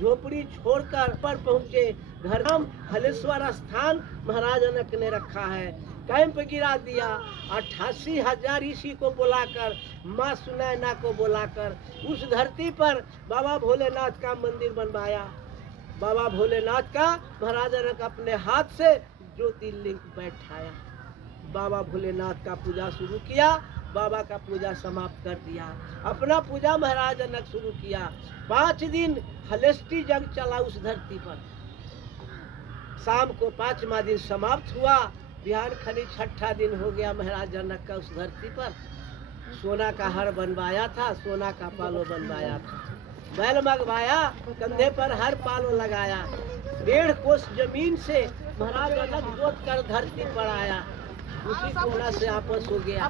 झोपड़ी छोड़कर पर पहुँचे। घर हम हलेश्वर स्थान महाराज जनक ने रखा है। कैंप गिरा दिया। 88,000 ऋषि को बुलाकर, माँ सुनैना को बुलाकर उस धरती पर बाबा भोलेनाथ का मंदिर बनवाया। बाबा भोलेनाथ का महाराज जनक अपने हाथ से ज्योतिर्लिंग बैठाया। बाबा भोलेनाथ का पूजा शुरू किया। बाबा का पूजा समाप्त कर दिया। अपना पूजा महाराज जनक शुरू किया। 5 दिन हलेष्टि जंग चला उस धरती पर। शाम को 5वां दिन समाप्त हुआ। बिहान खनी 6ठा दिन हो गया महाराज जनक का उस धरती पर। सोना का हर बनवाया था, सोना का पालो बनवाया था, बैल मंगवाया, कंधे पर हर पालो लगाया। 1.5 कोस जमीन से महाराज जनक जोत कर धरती पर आया। उसी कोना से आपस हो गया।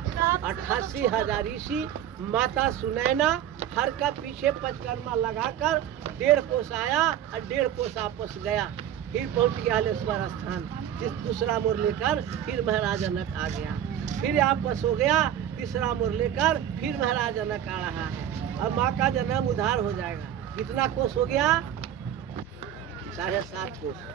88,000 ऋषि, माता सुनैना हर का पीछे पंचकर्मा लगाकर 1.5 कोस आया और 1.5 कोस आपस गया। फिर पहुंच गया हलेश्वर स्थान। जिस दूसरा मोड़ लेकर फिर महाराज जनक आ गया। फिर आपस हो गया। तीसरा मोड़ लेकर फिर महाराज जनक आ रहा है। अब माँ का जन्म उधार हो जाएगा। कितना कोस हो गया? 7.5 कोस।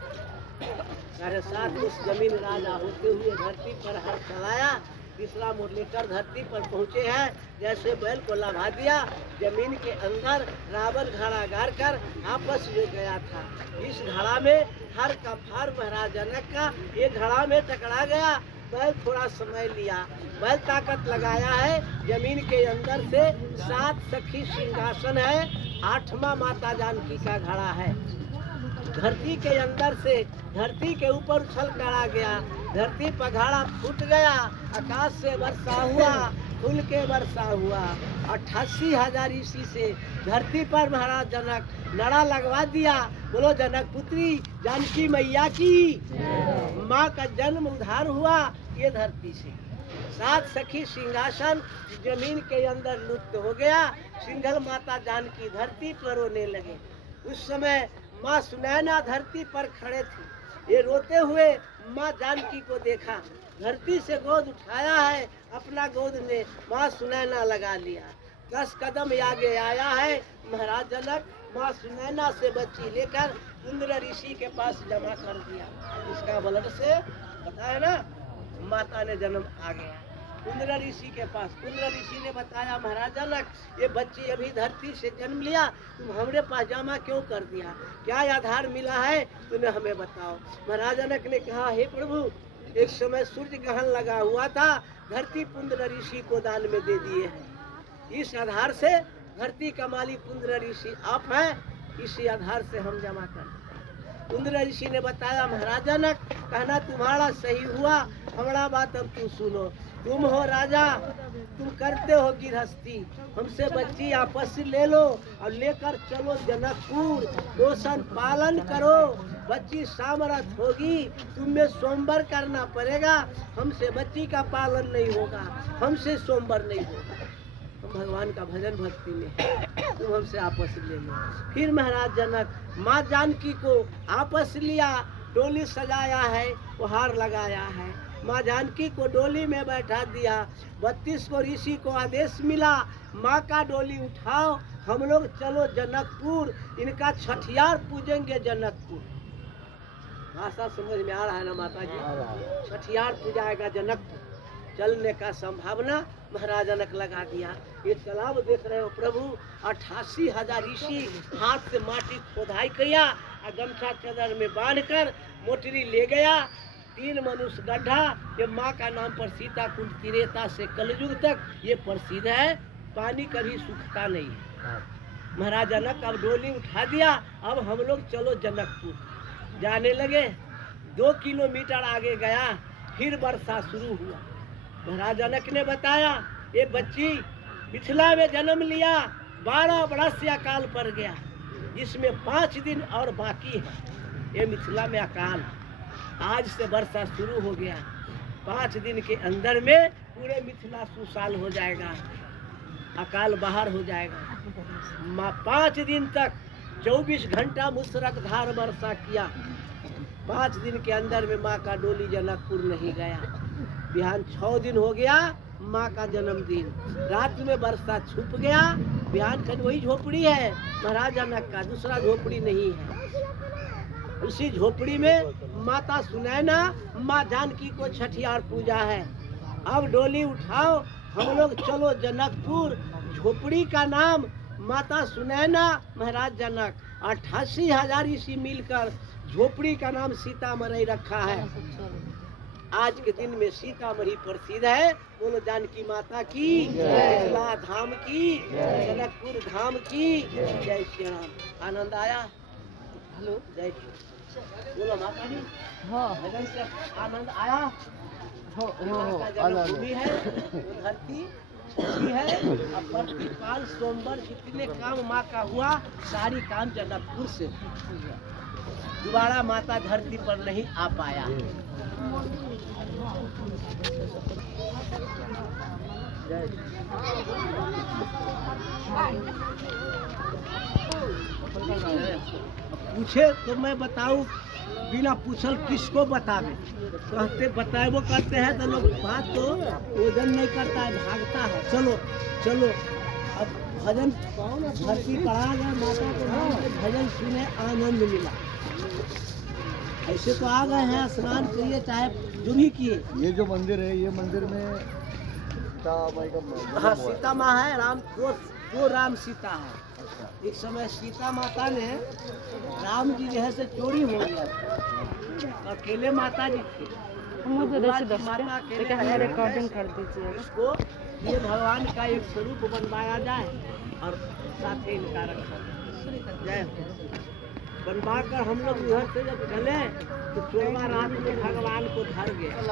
7.5 कोस जमीन राजा होते हुए धरती पर हर चलाया। तीसरा मोड़ लेकर धरती पर पहुँचे हैं। जैसे बैल को लभा दिया, जमीन के अंदर रावण घड़ा गाड़ कर आपस ले गया था। इस घड़ा में हर का फार महाराज जनक का एक घड़ा में टकरा गया। बैल थोड़ा समय लिया। बैल ताकत लगाया है। जमीन के अंदर से 7 सखी सिंहासन है। 8वां माता जानकी का घड़ा है। धरती के अंदर से धरती के ऊपर उछल कर आ गया। धरती पर घड़ा फूट गया। आकाश से वर्षा हुआ, खुल के वर्षा हुआ। 88,000 ऋषि से धरती पर महाराज जनक नड़ा लगवा दिया। बोलो जनक पुत्री जानकी मैया की। माँ का जन्म उद्धार हुआ ये धरती से। 7 सखी सिंहासन जमीन के अंदर लुप्त हो गया। सिंघल माता जानकी धरती पर रोने लगे। उस समय माँ सुनैना धरती पर खड़े थे। ये रोते हुए माँ जानकी को देखा। धरती से गोद उठाया है। अपना गोद में माँ सुनैना लगा लिया। 10 कदम आगे आया है महाराज जनक। माँ सुनैना से बच्ची लेकर कुंद्र ऋषि के पास जमा कर दिया। इसका ब्लड से पता है ना, माता ने जन्म आ गया कुंद्र ऋषि के पास। कुंद्र ऋषि ने बताया महाराज जनक ये बच्ची अभी धरती से जन्म लिया, तुम हमरे पास जमा क्यों कर दिया? क्या आधार मिला है तुम्हें हमें बताओ। महाराज जनक ने कहा हे प्रभु, एक समय सूर्य ग्रहण लगा हुआ था। धरती कुंद्र ऋषि को दान में दे दिए हैं। इस आधार से धरती का मालिक कुंद्र ऋषि आप हैं। इसी आधार से हम जमा कर। कुंद्र ऋषि ने बताया महाराज जनक कहना तुम्हारा सही हुआ। हमारा बात अब तू सुनो। तुम हो राजा, तुम करते हो गृहस्थी। हमसे बच्ची आपस ले लो और लेकर चलो जनकपुर। पोषण पालन करो। बच्ची सामर्थ होगी। तुम्हें सोमवार करना पड़ेगा। हमसे बच्ची का पालन नहीं होगा, हमसे सोमवार नहीं होगा। हम भगवान का भजन भक्ति में है, तुम हमसे आपस ले लो। फिर महाराज जनक माँ जानकी को आपस लिया। डोली सजाया है, उपहार लगाया है। माँ जानकी को डोली में बैठा दिया। 32 को ऋषि को आदेश मिला माँ का डोली उठाओ, हम लोग चलो जनकपुर। इनका छठियार पूजेंगे जनकपुर। भाषा समझ में आ रहा है ना माता जी? छठियार पूजाएगा जनकपुर। चलने का संभावना महाराज जनक लगा दिया। ये तालाब देख रहे हो प्रभु, 88,000 ऋषि हाथ से माटी खोदाई किया और गमछा चादर में बांधकर मोटरी ले गया। 3 मनुष्य गड्ढा। ये माँ का नाम पर सीता कुंड त्रेता से कलयुग तक ये प्रसिद्ध है। पानी कभी सूखता नहीं है। महाराज जनक अब डोली उठा दिया। अब हम लोग चलो जनकपुर। जाने लगे। 2 किलोमीटर आगे गया, फिर वर्षा शुरू हुआ। महाराज जनक ने बताया ये बच्ची मिथिला में जन्म लिया, 12 बरस से अकाल पड़ गया। इसमें 5 दिन और बाकी है। ये मिथिला में अकाल। आज से वर्षा शुरू हो गया। 5 दिन के अंदर में पूरे मिथिला सुशाल हो जाएगा। अकाल बाहर हो जाएगा। माँ 5 दिन तक 24 घंटा मुसरकधार वर्षा किया। 5 दिन के अंदर में माँ का डोली जनकपुर नहीं गया। बिहान 6 दिन हो गया माँ का जन्मदिन। रात में वर्षा छुप गया। बिहान खंड वही झोपड़ी है महाराज जनक का, दूसरा झोपड़ी नहीं है। उसी झोपड़ी में माता सुनैना माँ जानकी को छठियार पूजा है। अब डोली उठाओ, हम लोग चलो जनकपुर। झोपड़ी का नाम माता सुनैना महाराज जनक, 88,000 इसी मिलकर झोपड़ी का नाम सीतामढ़ी रखा है। आज के दिन में सीतामढ़ी प्रसिद्ध है। बोलो जानकी माता की, मिथिला धाम की, जनकपुर धाम की जय श्री राम। आनंद आया? हेलो जय श्री, बोलो माता जी। हाँ भजन से आनंद आया? हो भूमि है वो धरती अच्छी है। अब प्रतिपाल सोमवार जितने काम माँ का हुआ सारी काम जनकपुर से, दोबारा माता धरती पर नहीं आ पाया। पूछे तो मैं बताऊं, बिना पूछल किसको बतावे? कहते बताए वो करते हैं तो लोग बात तो वजन नहीं करता है, भागता है। चलो चलो अब भजन धरती पर आ गए, माता के नाम से भजन सुने, आनंद मिला। ऐसे तो आ गए हैं, स्नान करिए चाहे जो भी किए। ये जो मंदिर है, ये मंदिर में सीता माई का, हाँ सीता माँ है, राम दो राम सीता है। एक समय सीता माता ने, राम जी जो है से चोरी हो गया था, अकेले माता जी थी। माता अकेले रिकॉर्डिंग कर दीजिए। उसको ये भगवान का एक स्वरूप बनवाया जाए और साथ ही इनका रखा जय हो। बनवा कर हम लोग उधर से जब चले तो चोरवा रात में भगवान को धर गए।